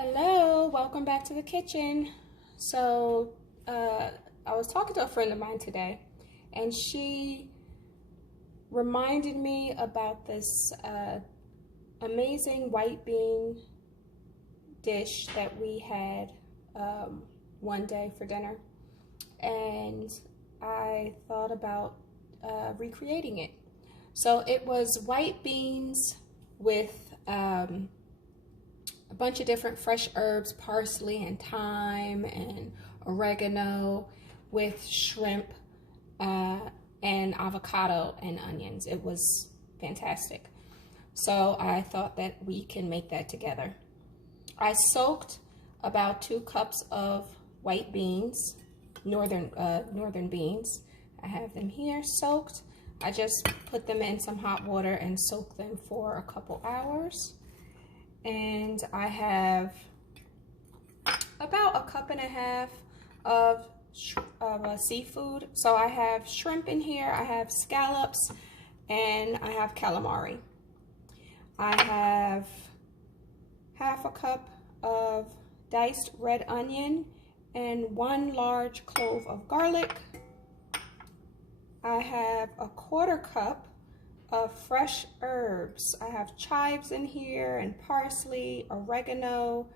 Hello, welcome back to the kitchen. So, I was talking to a friend of mine today, and she reminded me about this amazing white bean dish that we had one day for dinner, and I thought about recreating it. So it was white beans with a bunch of different fresh herbs, parsley and thyme and oregano, with shrimp and avocado and onions. It was fantastic. So I thought that we can make that together. I soaked about 2 cups of white beans, northern beans. I have them here soaked. I just put them in some hot water and soaked them for a couple hours. And I have about 1.5 cups of seafood. So I have shrimp in here, I have scallops, and I have calamari. I have 1/2 cup of diced red onion and 1 large clove of garlic. I have 1/4 cup of fresh herbs. I have chives in here and parsley, oregano,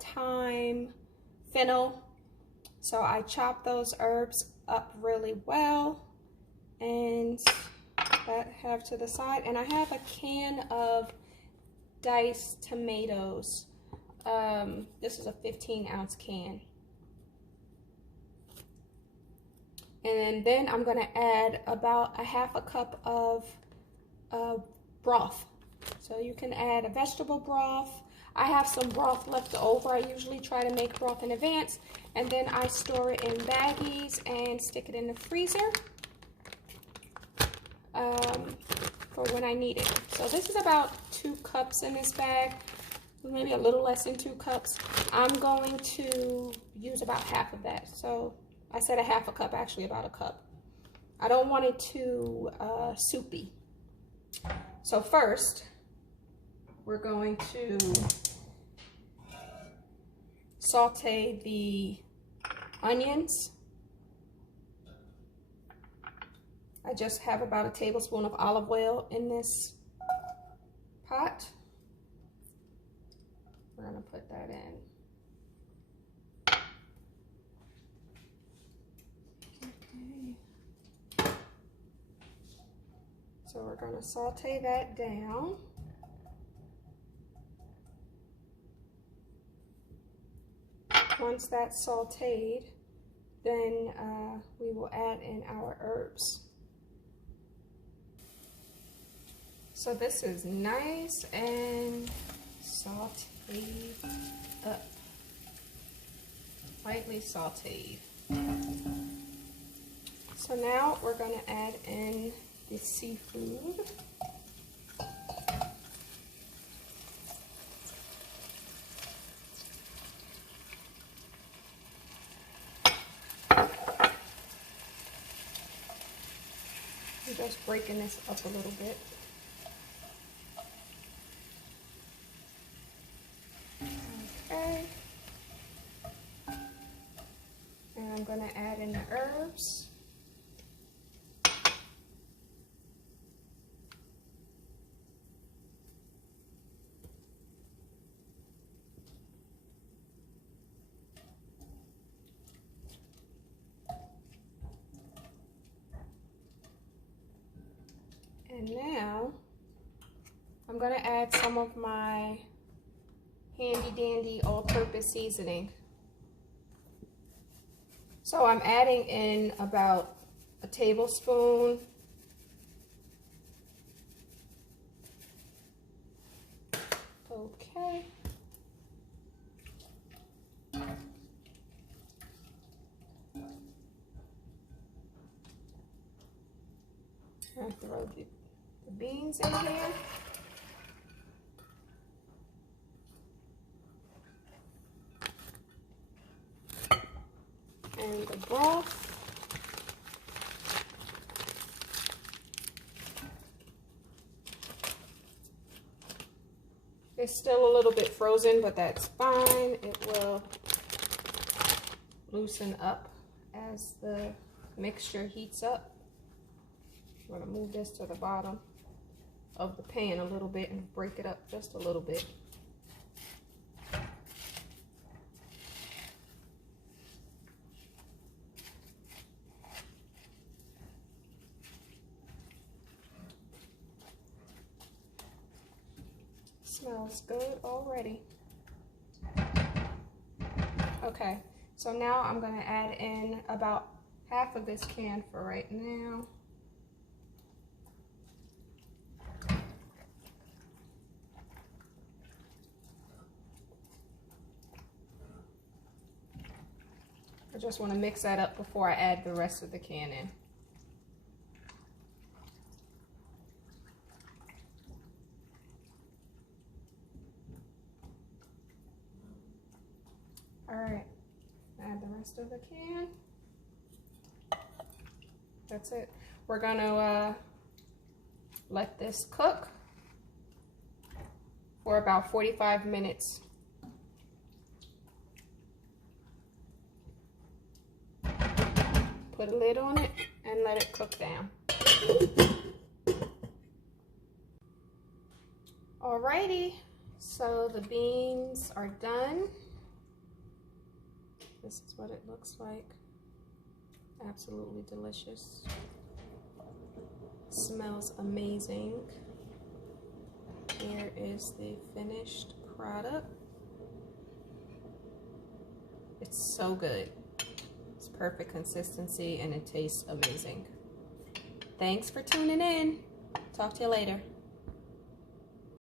thyme, fennel. So I chop those herbs up really well, and that have to the side. And I have a can of diced tomatoes. This is a 15-ounce can. And then I'm gonna add about 1/2 cup of broth. So you can add a vegetable broth. I have some broth left over. I usually try to make broth in advance, and then I store it in baggies and stick it in the freezer for when I need it. So this is about 2 cups in this bag, maybe a little less than 2 cups. I'm going to use about half of that. So I said 1/2 cup, actually about 1 cup. I don't want it too soupy. So first, we're going to saute the onions. I just have about 1 tablespoon of olive oil in this pot. We're gonna put that in. So we're going to saute that down. Once that's sauteed, then we will add in our herbs. So this is nice and sauteed up, lightly sauteed. So now we're going to add in the seafood. I'm just breaking this up a little bit. Okay. And I'm going to add in the herbs. And now I'm going to add some of my handy dandy all-purpose seasoning. So I'm adding in about 1 tablespoon. Okay. I'll throw the beans in here. And the broth. It's still a little bit frozen, but that's fine. It will loosen up as the mixture heats up. I'm going to move this to the bottom of the pan a little bit and break it up just a little bit. Smells good already. Okay, so now I'm going to add in about half of this can for right now. I just want to mix that up before I add the rest of the can in. All right, add the rest of the can. That's it. We're gonna let this cook for about 45 minutes. Put a lid on it and let it cook down. Alrighty, so the beans are done. This is what it looks like. Absolutely delicious. Smells amazing. Here is the finished product. It's so good. It's perfect consistency and it tastes amazing. Thanks for tuning in. Talk to you later.